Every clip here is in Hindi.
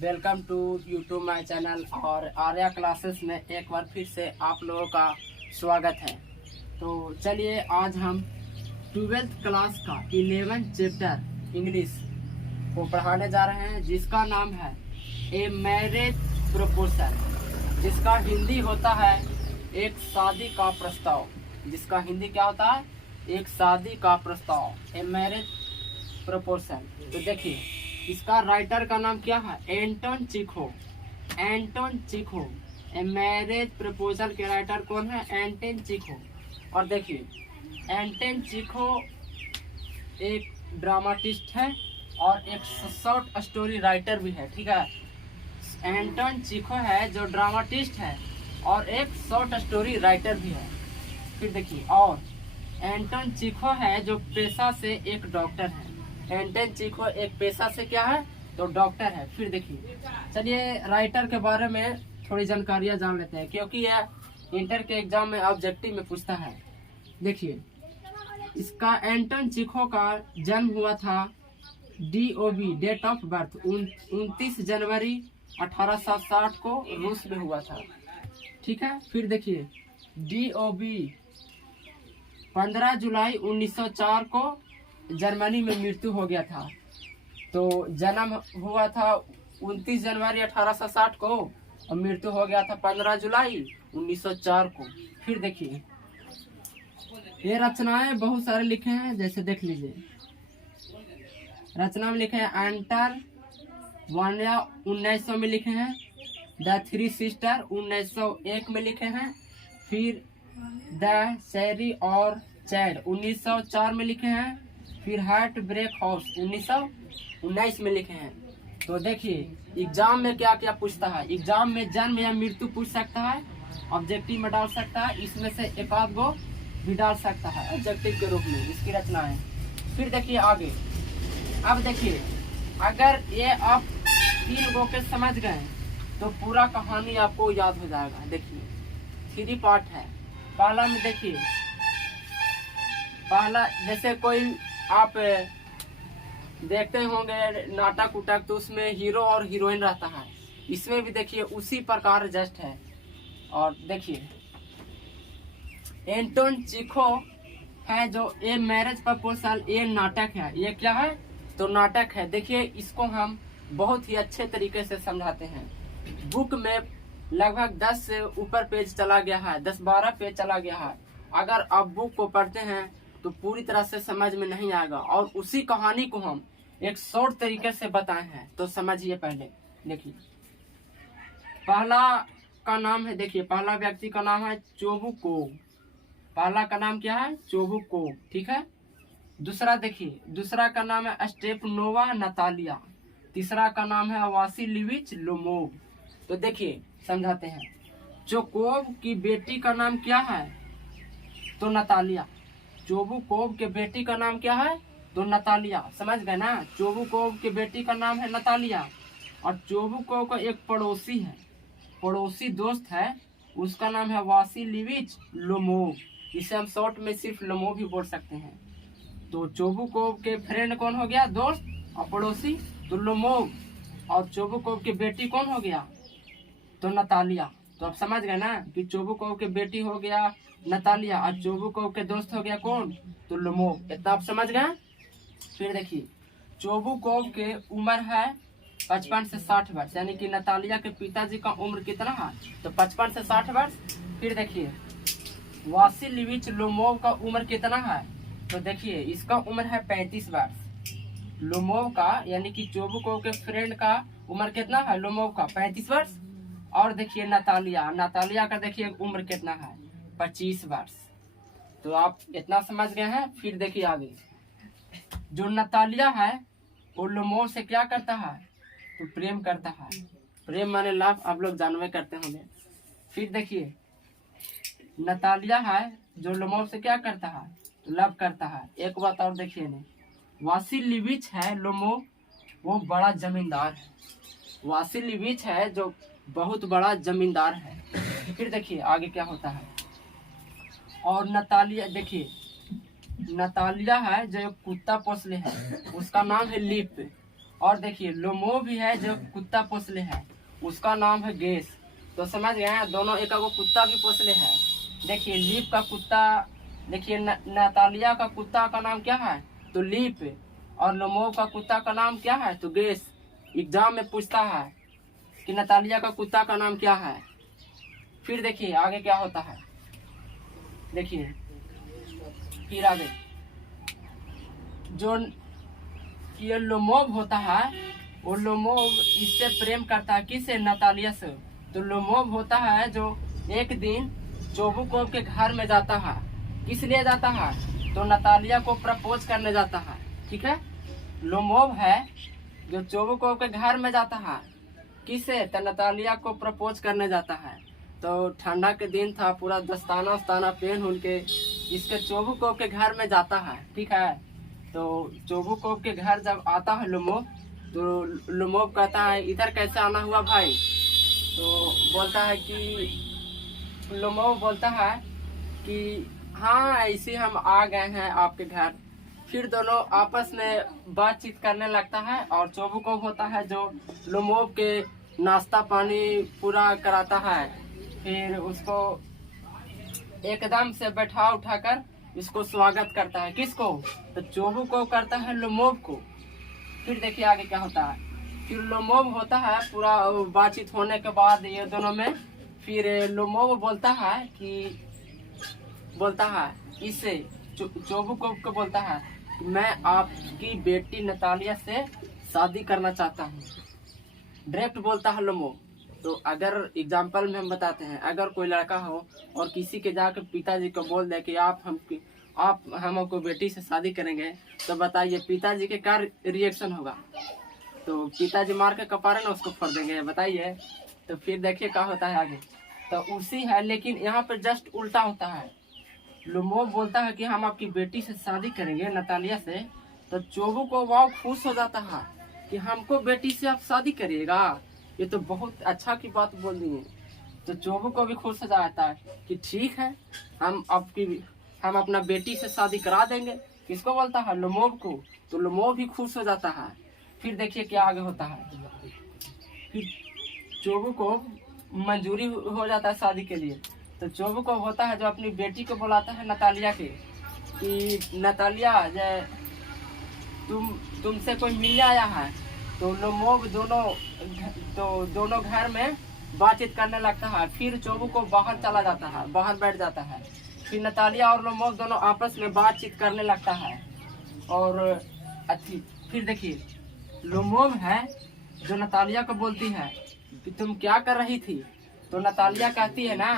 Welcome to YouTube my channel और आर्या क्लासेस में एक बार फिर से आप लोगों का स्वागत है। तो चलिए आज हम 12th क्लास का 11th चैप्टर इंग्लिश को पढ़ाने जा रहे हैं, जिसका नाम है ए मैरिज प्रपोजल, जिसका हिंदी होता है एक शादी का प्रस्ताव। जिसका हिंदी क्या होता है? एक शादी का प्रस्ताव, ए मैरिज प्रपोजल। तो देखिए इसका राइटर का नाम क्या है? Anton Chekhov. Anton Chekhov. A marriage proposal के राइटर कौन है? Anton Chekhov. और देखिए एंटोन चेखव एक ड्रामाटिस्ट है और एक शॉर्ट स्टोरी राइटर भी है। ठीक है, एंटोन चेखव है जो ड्रामाटिस्ट है और एक शॉर्ट स्टोरी राइटर भी है। फिर देखिए और एंटोन चेखव है जो पेशा से एक डॉक्टर है। एंटोन चेखव एक पेशा से क्या है? तो डॉक्टर है। फिर देखिए चलिए राइटर के बारे में थोड़ी जानकारियां जान लेते हैं, क्योंकि यह इंटर के एग्जाम में ऑब्जेक्टिव में पूछता है। देखिए इसका एंटोन चेखव का जन्म हुआ था DOB डेट ऑफ बर्थ 29 जनवरी 1860 को रूस में हुआ था। ठीक है, फिर देखिए DOB 15 जुलाई 1904 को जर्मनी में मृत्यु हो गया था। तो जन्म हुआ था 29 जनवरी 1860 को और मृत्यु हो गया था 15 जुलाई 1904 को। फिर देखिए ये रचनाएं बहुत सारे लिखे हैं, जैसे देख लीजिए रचना में लिखे हैं एंटर वान्या 1900 में लिखे हैं, द थ्री सिस्टर 1901 में लिखे हैं, फिर द शेरी और चैड 1904 में लिखे हैं, फिर हार्ट ब्रेक हाउस 1919 में लिखे हैं। तो देखिए एग्जाम में क्या क्या पूछता है। एग्जाम में जन्म या मृत्यु पूछ सकता है, ऑब्जेक्टिव में डाल सकता है, इसमें से एक आध गो भी डाल सकता है ऑब्जेक्टिव के रूप में इसकी रचना है। फिर देखिए आगे, अब देखिए अगर ये आप 3 गो के समझ गए तो पूरा कहानी आपको याद हो जाएगा। देखिए 3 पार्ट है। पहला में देखिए, पहला जैसे कोई आप देखते होंगे नाटक उटक, तो उसमें हीरो और हीरोइन रहता है। इसमें भी देखिए उसी प्रकार जस्ट है। और देखिए एंटोन चेखव है जो ए मैरिज प्रपोजल, ये नाटक है। ये क्या है? तो नाटक है। देखिए इसको हम बहुत ही अच्छे तरीके से समझाते हैं। बुक में लगभग 10 से ऊपर पेज चला गया है, 10-12 पेज चला गया है। अगर आप बुक को पढ़ते हैं तो पूरी तरह से समझ में नहीं आएगा, और उसी कहानी को हम एक शॉर्ट तरीके से बताए हैं। तो समझिए पहले। देखिए पहला का नाम है, देखिए पहला व्यक्ति का नाम है चोबुकोव। पहला का नाम क्या है? चोबुकोव। ठीक है। दूसरा देखिए, दूसरा का नाम है स्टेपनोवा नतालिया। तीसरा का नाम है वासिलिविच लोमोव। तो देखिए समझाते हैं। चोबुकोव की बेटी का नाम क्या है? तो नतालिया। चोबुकोव के बेटी का नाम क्या है? तो नतालिया। समझ गए ना? चोबुकोव के बेटी का नाम है नतालिया। और चोबुकोव का एक पड़ोसी है, पड़ोसी दोस्त है, उसका नाम है वासिलिविच लोमोव। इसे हम शॉर्ट में सिर्फ लोमोव ही बोल सकते हैं। तो चोबुकोव के फ्रेंड कौन हो गया? दोस्त और पड़ोसी, तो लोमोव। और चोबुकोव की बेटी कौन हो गया? तो नतालिया। तो आप समझ गए ना कि चोबुकोव की बेटी हो गया नतालिया और चोबुकोव के दोस्त हो गया कौन? तो लोमोव। इतना आप समझ गए। फिर देखिए चोबुकोव के उम्र है 55 से 60 वर्ष, यानी कि नतालिया के पिताजी का उम्र कितना है? तो 55 से 60 वर्ष। फिर देखिए वासिलिविच लोमोव का उम्र कितना है? तो देखिए इसका उम्र है 35 वर्ष। लोमोव का यानी कि चोबुकोव के फ्रेंड का उम्र कितना है? लोमोव का 35 वर्ष। और देखिए नतालिया, नतालिया का देखिए उम्र कितना है? 25 वर्ष। तो आप इतना समझ गए हैं। फिर देखिए आगे, जो नतालिया है वो लोमोव से क्या करता है? तो प्रेम करता है। प्रेम माने लव, आप लोग जानवे करते होंगे। फिर देखिए नतालिया है जो लोमोव से क्या करता है? तो लव करता है। एक बात और देखिए ने, वासिलिविच है लोमोव, वो बड़ा जमींदार है। वासिलिविच है जो बहुत बड़ा जमींदार है। फिर देखिए आगे क्या होता है। और नतालिया, देखिए नतालिया है जो एक कुत्ता पोसले है, उसका नाम है लिप। और देखिए लोमोव भी है जो कुत्ता पोसले है, उसका नाम है गेस। तो समझ गए हैं, दोनों एक वो कुत्ता भी पोसले है। देखिए लीप का कुत्ता, देखिए नतालिया का कुत्ता का नाम क्या है तो लीप, और लोमोव का कुत्ता का नाम क्या है तो गेस। एग्जाम में पूछता है कि नतालिया का कुत्ता का नाम क्या है। फिर देखिए आगे क्या होता है, देखिए फिर आगे जो ये लोमोव होता है, वो लोमोव इससे प्रेम करता है, किससे नतालिया से। तो लोमोव होता है जो एक दिन चोबुकोव के घर में जाता है, किस लिए जाता है तो नतालिया को प्रपोज करने जाता है, ठीक है। लोमोव है जो चोबुकोव के घर में जाता है, किससे तो नतालिया को प्रपोज करने जाता है। तो ठंडा के दिन था, पूरा दस्ताना उस्ताना पहन उन के इसके चोबुकोव के घर में जाता है, ठीक है। तो चोबुकोव के घर जब आता है लोमोव, तो लोमोव कहता है इधर कैसे आना हुआ भाई। तो बोलता है कि लोमोव बोलता है कि हाँ ऐसे हम आ गए हैं आपके घर। फिर दोनों आपस में बातचीत करने लगता है, और चोबुकोव होता है जो लोमोव के नाश्ता पानी पूरा कराता है, फिर उसको एकदम से बैठा उठाकर इसको स्वागत करता है, किसको तो चोबुकोव करता है लोमोव को। फिर देखिए आगे क्या होता है, फिर लोमोव होता है पूरा बातचीत होने के बाद ये दोनों में, फिर लोमोव बोलता है कि इससे चोबुकोव को बोलता है कि मैं आपकी बेटी नतालिया से शादी करना चाहता हूँ। डायरेक्ट बोलता है लोमोव। तो अगर एग्जाम्पल में हम बताते हैं, अगर कोई लड़का हो और किसी के जाकर पिताजी को बोल दे कि आप हमको बेटी से शादी करेंगे, तो बताइए पिताजी के क्या रिएक्शन होगा। तो पिताजी मार के कपारे ना उसको फोड़ देंगे, बताइए। तो फिर देखिए क्या होता है आगे, तो उसी है, लेकिन यहाँ पे जस्ट उल्टा होता है। लोमोव बोलता है कि हम आपकी बेटी से शादी करेंगे नतालिया से, तो चोबुकोव खुश हो जाता है कि हमको बेटी से आप शादी करिएगा, ये तो बहुत अच्छा की बात बोल दी है। तो चोबुकोव भी खुश हो जाता है कि ठीक है, हम अपना बेटी से शादी करा देंगे। किसको बोलता है लोमोव को। तो लोमोव भी खुश हो जाता है। फिर देखिए क्या आगे होता है, फिर चोबुकोव मंजूरी हो जाता है शादी के लिए। तो चोबुकोव होता है जो अपनी बेटी को बुलाता है नतालिया के कि नतालिया तुमसे कोई मिलने आया है। तो लोमोव दोनों घर में बातचीत करने लगता है। फिर चोबुकोव बाहर चला जाता है, बाहर बैठ जाता है। फिर नतालिया और लोमोव दोनों आपस में बातचीत करने लगता है। और फिर देखिए लोमोव है जो नतालिया को बोलती है कि तुम क्या कर रही थी। तो नतालिया कहती है ना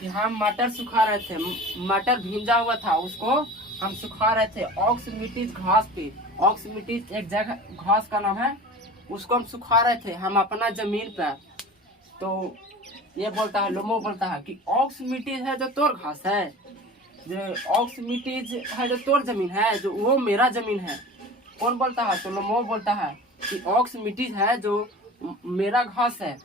कि हम मटर सुखा रहे थे, मटर भींजा हुआ था, उसको हम सुखा रहे थे ऑक्समिटीज घास पे। ऑक्समिटीज एक जगह घास का नाम है, उसको हम सुखा रहे थे हम अपना जमीन पर। तो ये बोलता है लोमोव बोलता है कि ऑक्समिटीज है जो तोर घास है, जो ऑक्समिटीज है जो तोर जमीन है, जो वो मेरा जमीन है। कौन बोलता है तो लोमोव बोलता है कि ऑक्समिटीज है जो मेरा घास है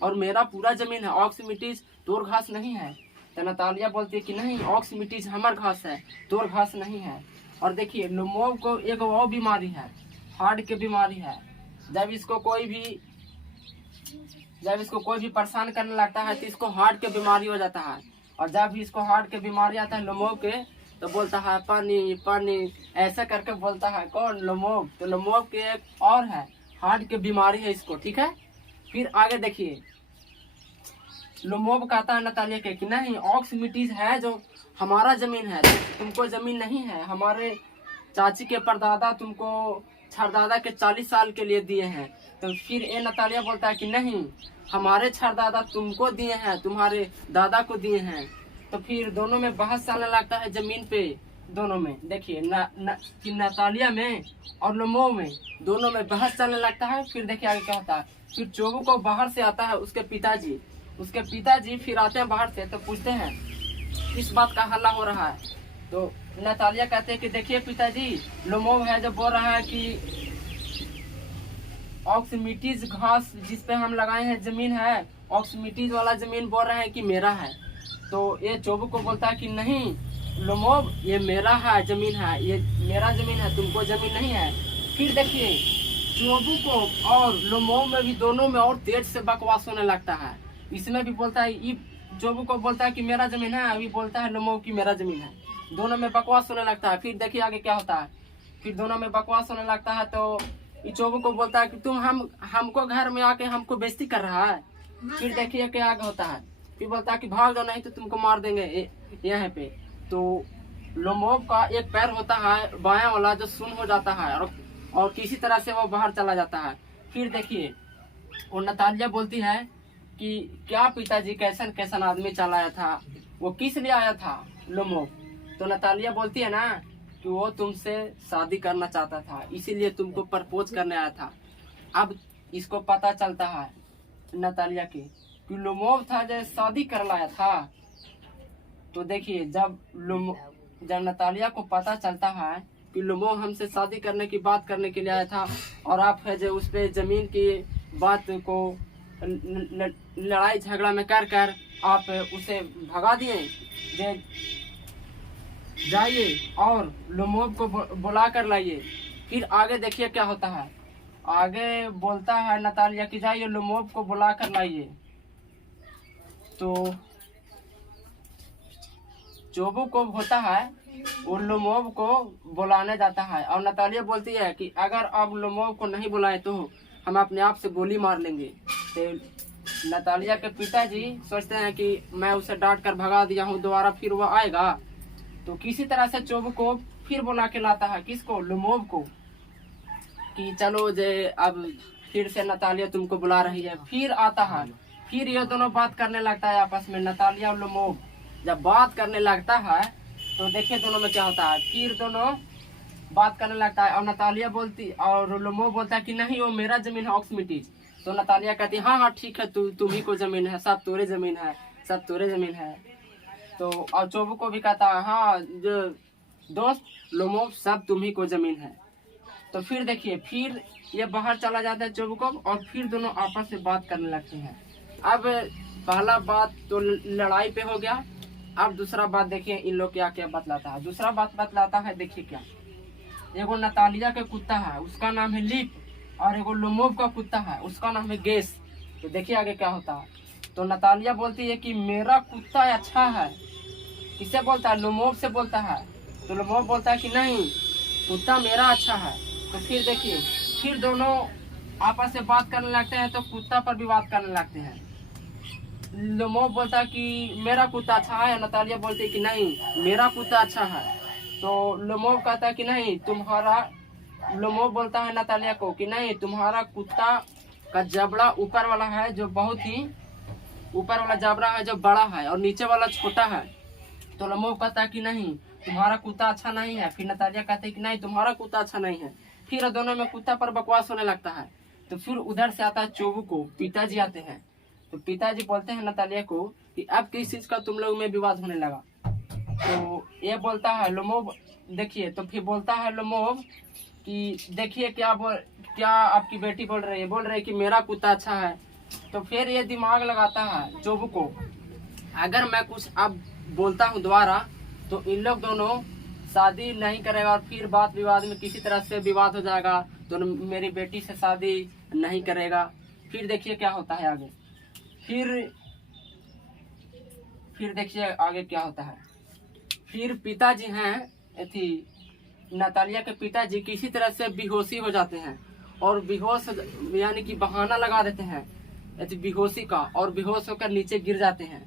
और मेरा पूरा जमीन है, ऑक्समिटीज तोर घास नहीं है। तो नतालिया बोलती है कि नहीं, ऑक्समिटीज हमार घास है, तोर घास नहीं है। और देखिए लोमोव को एक वो बीमारी है, हार्ट की बीमारी है। जब इसको कोई भी परेशान करने लगता है तो इसको हार्ट की बीमारी हो जाता है। और जब भी इसको हार्ट की बीमारी आता है लोमोव के, तो बोलता है पानी पानी, ऐसा करके बोलता है। कौन लोमोव। तो लोमोव के एक और है, हार्ट की बीमारी है इसको, ठीक है। फिर आगे देखिए लोमोव कहता है नतालिया के कि नहीं, ऑक्समिटीज है जो हमारा जमीन है, तुमको जमीन नहीं है। हमारे चाची के परदादा तुमको छरदादा के 40 साल के लिए दिए हैं। तो फिर ये नतालिया बोलता है कि नहीं, हमारे छरदादा तुमको दिए हैं, तुम्हारे दादा को दिए हैं। तो फिर दोनों में बहस चलने लगता है जमीन पे। दोनों में देखिए कि नतालिया में और लोमोव में दोनों में बहस चलने लगता है। फिर देखिए आगे क्या होता है, फिर चोबुकोव बाहर से आता है, उसके पिताजी फिर आते हैं बाहर से, तो पूछते हैं किस बात का हल्ला हो रहा है। तो नतालिया कहते हैं कि देखिए पिताजी, लोमोव है जो बोल रहा है कि ऑक्समिटीज घास जिस पे हम लगाए हैं जमीन है, ऑक्समिटीज वाला जमीन बोल रहे हैं कि मेरा है। तो ये चोबुकोव बोलता है कि नहीं लोमोव, ये मेरा है जमीन है, ये मेरा जमीन है, तुमको जमीन नहीं है। फिर देखिए चोबुकोव और लोमोव में भी दोनों में और तेज से बकवास होने लगता है। इसमें भी बोलता है, ये चोबुकोव बोलता है कि मेरा जमीन है, अभी बोलता है लोमोव की मेरा जमीन है। दोनों में बकवास होने लगता है। फिर देखिए आगे क्या होता है। फिर दोनों में बकवास होने लगता है तो ये चोबुकोव बोलता है कि तुम हमको घर में आके हमको बेइज्जती कर रहा है। फिर देखिए क्या आगे होता है। फिर बोलता है कि भाग दो नहीं तो तुमको मार देंगे यहाँ पे। तो लोमोव का एक पैर होता है बायां वाला जो सुन्न हो जाता है और किसी तरह से वो बाहर चला जाता है। फिर देखिए और नतालिया बोलती है कि क्या पिताजी कैसन कैसन आदमी चलाया था, वो किस लिए आया था लोमोव। तो नतालिया बोलती है ना कि वो तुमसे शादी करना चाहता था, इसीलिए तुमको प्रपोज करने आया था। अब इसको पता चलता है नतालिया की कि लोमोव था जो शादी कर लाया था। तो देखिए जब नतालिया को पता चलता है कि लोमोव हमसे शादी करने की बात करने के लिए आया था और आप है जो उस पे जमीन की बात को लड़ाई झगड़ा में कर कर आप उसे भगा दिए, जाइए और लोमोव को बुला कर लाइए। फिर आगे देखिए क्या होता है। आगे बोलता है नतालिया कि जाइए लोमोव को बुला कर लाइए। तो चोबुकोव होता है वो लोमोव को बुलाने जाता है और नतालिया बोलती है कि अगर अब लोमोव को नहीं बुलाए तो हम अपने आप से गोली मार लेंगे। तो नतालिया के पिताजी सोचते हैं कि मैं उसे डांट कर भगा दिया हूँ, दोबारा फिर वो आएगा। तो किसी तरह से चोबुकोव फिर बुला के लाता है किसको, लोमोव को, कि चलो जे अब फिर से नतालिया तुमको बुला रही है। फिर आता है, फिर ये दोनों बात करने लगता है आपस में। नतालिया और लोमोव जब बात करने लगता है तो देखिए दोनों में क्या होता है। फिर दोनों बात करने लगता है और नतालिया बोलती और लोमोव बोलता है कि नहीं वो मेरा जमीन है ऑक्समिटीज। तो नतालिया कहती है हाँ हाँ ठीक है, तुम्ही को जमीन है, सब तोरे जमीन है, सब तोरे जमीन है। तो और चोबुकोव भी कहता है हाँ जो दोस्त लोमोव सब तुम्ही को जमीन है। तो फिर देखिए फिर ये बाहर चला जाता है चोबुकोव और फिर दोनों आपस में बात करने लगते हैं। अब पहला बात तो लड़ाई पे हो गया। अब दूसरा बात देखिए इन लोग क्या क्या बतलाता है। दूसरा बात बतलाता है देखिए क्या, एगो नतालिया का कुत्ता है उसका नाम है लिप और एगो लोमोव का कुत्ता है उसका नाम है गेस। तो देखिए आगे क्या होता है। तो नतालिया बोलती है कि मेरा कुत्ता अच्छा है, किससे बोलता है, लोमोव से बोलता है। तो लोमोव बोलता है कि नहीं कुत्ता मेरा अच्छा है। तो फिर देखिए फिर दोनों आपस में बात करने लगते हैं तो कुत्ता पर भी बात करने लगते हैं। लोमोव बोलता है कि मेरा कुत्ता अच्छा है, नतालिया बोलती है कि नहीं मेरा कुत्ता अच्छा है। तो लोमोव कहता है कि नहीं तुम्हारा, लोमोव बोलता है नतालिया को कि नहीं तुम्हारा कुत्ता का जबड़ा ऊपर वाला है जो बहुत ही ऊपर वाला जबड़ा है जो बड़ा है और नीचे वाला छोटा है। तो लोमोव कहता है कि नहीं तुम्हारा कुत्ता अच्छा नहीं है। फिर नतालिया कहते हैं कि नहीं तुम्हारा कुत्ता अच्छा नहीं है। फिर दोनों में कुत्ता पर बकवास होने लगता है। तो फिर उधर से आता है चोबुकोव, पिताजी आते हैं। तो पिताजी बोलते हैं नतालिया को कि अब किस चीज का तुम लोग में विवाद होने लगा। तो ये बोलता है लोमोव देखिए, तो फिर बोलता है लोमोव कि देखिए क्या आपकी बेटी बोल रही है कि मेरा कुत्ता अच्छा है। तो फिर ये दिमाग लगाता है चोबुकोव, अगर मैं कुछ अब बोलता हूँ दोबारा तो इन लोग दोनों शादी नहीं करेगा और फिर बात विवाद में किसी तरह से विवाद हो जाएगा तो मेरी बेटी से शादी नहीं करेगा। फिर देखिए क्या होता है आगे। फिर देखिए आगे क्या होता है। फिर पिताजी हैं थी नतालिया के पिताजी किसी तरह से बेहोशी हो जाते हैं और बेहोश यानी कि बहाना लगा देते हैं बेहोशी का और बेहोश होकर नीचे गिर जाते हैं।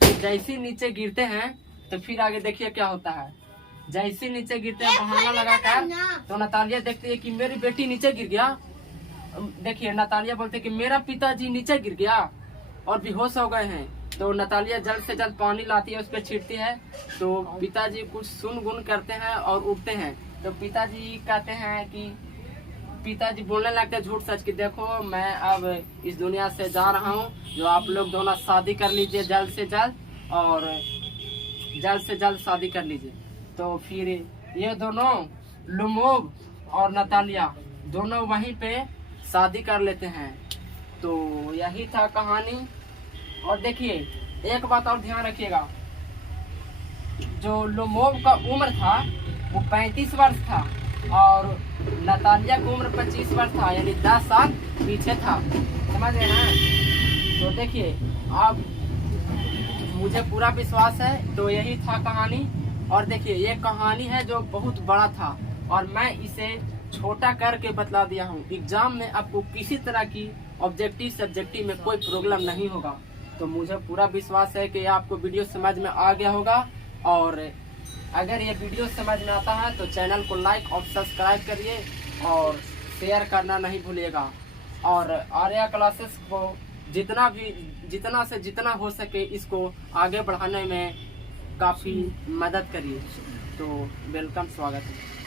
तो जैसे नीचे गिरते हैं तो फिर आगे देखिए क्या होता है। जैसे नीचे गिरते हैं बहाना लगाकर तो नतालिया देखती है कि मेरी बेटी नीचे गिर गया। देखिए नतालिया बोलते हैं कि मेरा पिताजी नीचे गिर गया और बेहोश हो गए हैं। तो नतालिया जल्द से जल्द पानी लाती है उस पर छींटती है। तो पिताजी कुछ सुन गुन करते हैं और उठते हैं। तो पिताजी कहते हैं कि पिताजी बोलने लगते हैं झूठ सच कि देखो मैं अब इस दुनिया से जा रहा हूँ, जो आप लोग दोनों शादी कर लीजिए जल्द से जल्द और जल्द से जल्द शादी कर लीजिए। तो फिर ये दोनों लोमोव और नतालिया दोनों वहीं पे शादी कर लेते हैं। तो यही था कहानी। और देखिए एक बात और ध्यान रखिएगा, जो लोमोव का उम्र था वो 35 वर्ष था और नतालिया की उम्र 25 वर्ष था, यानी 10 साल पीछे था। समझ गए ना? तो देखिए अब मुझे पूरा विश्वास है। तो यही था कहानी। और देखिए ये कहानी है जो बहुत बड़ा था और मैं इसे छोटा करके बतला दिया हूँ। एग्जाम में आपको किसी तरह की ऑब्जेक्टिव सब्जेक्टिव में कोई प्रॉब्लम नहीं होगा। तो मुझे पूरा विश्वास है कि आपको वीडियो समझ में आ गया होगा। और अगर ये वीडियो समझ में आता है तो चैनल को लाइक और सब्सक्राइब करिए और शेयर करना नहीं भूलिएगा। और आर्या क्लासेस को जितना से जितना हो सके इसको आगे बढ़ाने में काफ़ी मदद करिए। तो वेलकम, स्वागत है।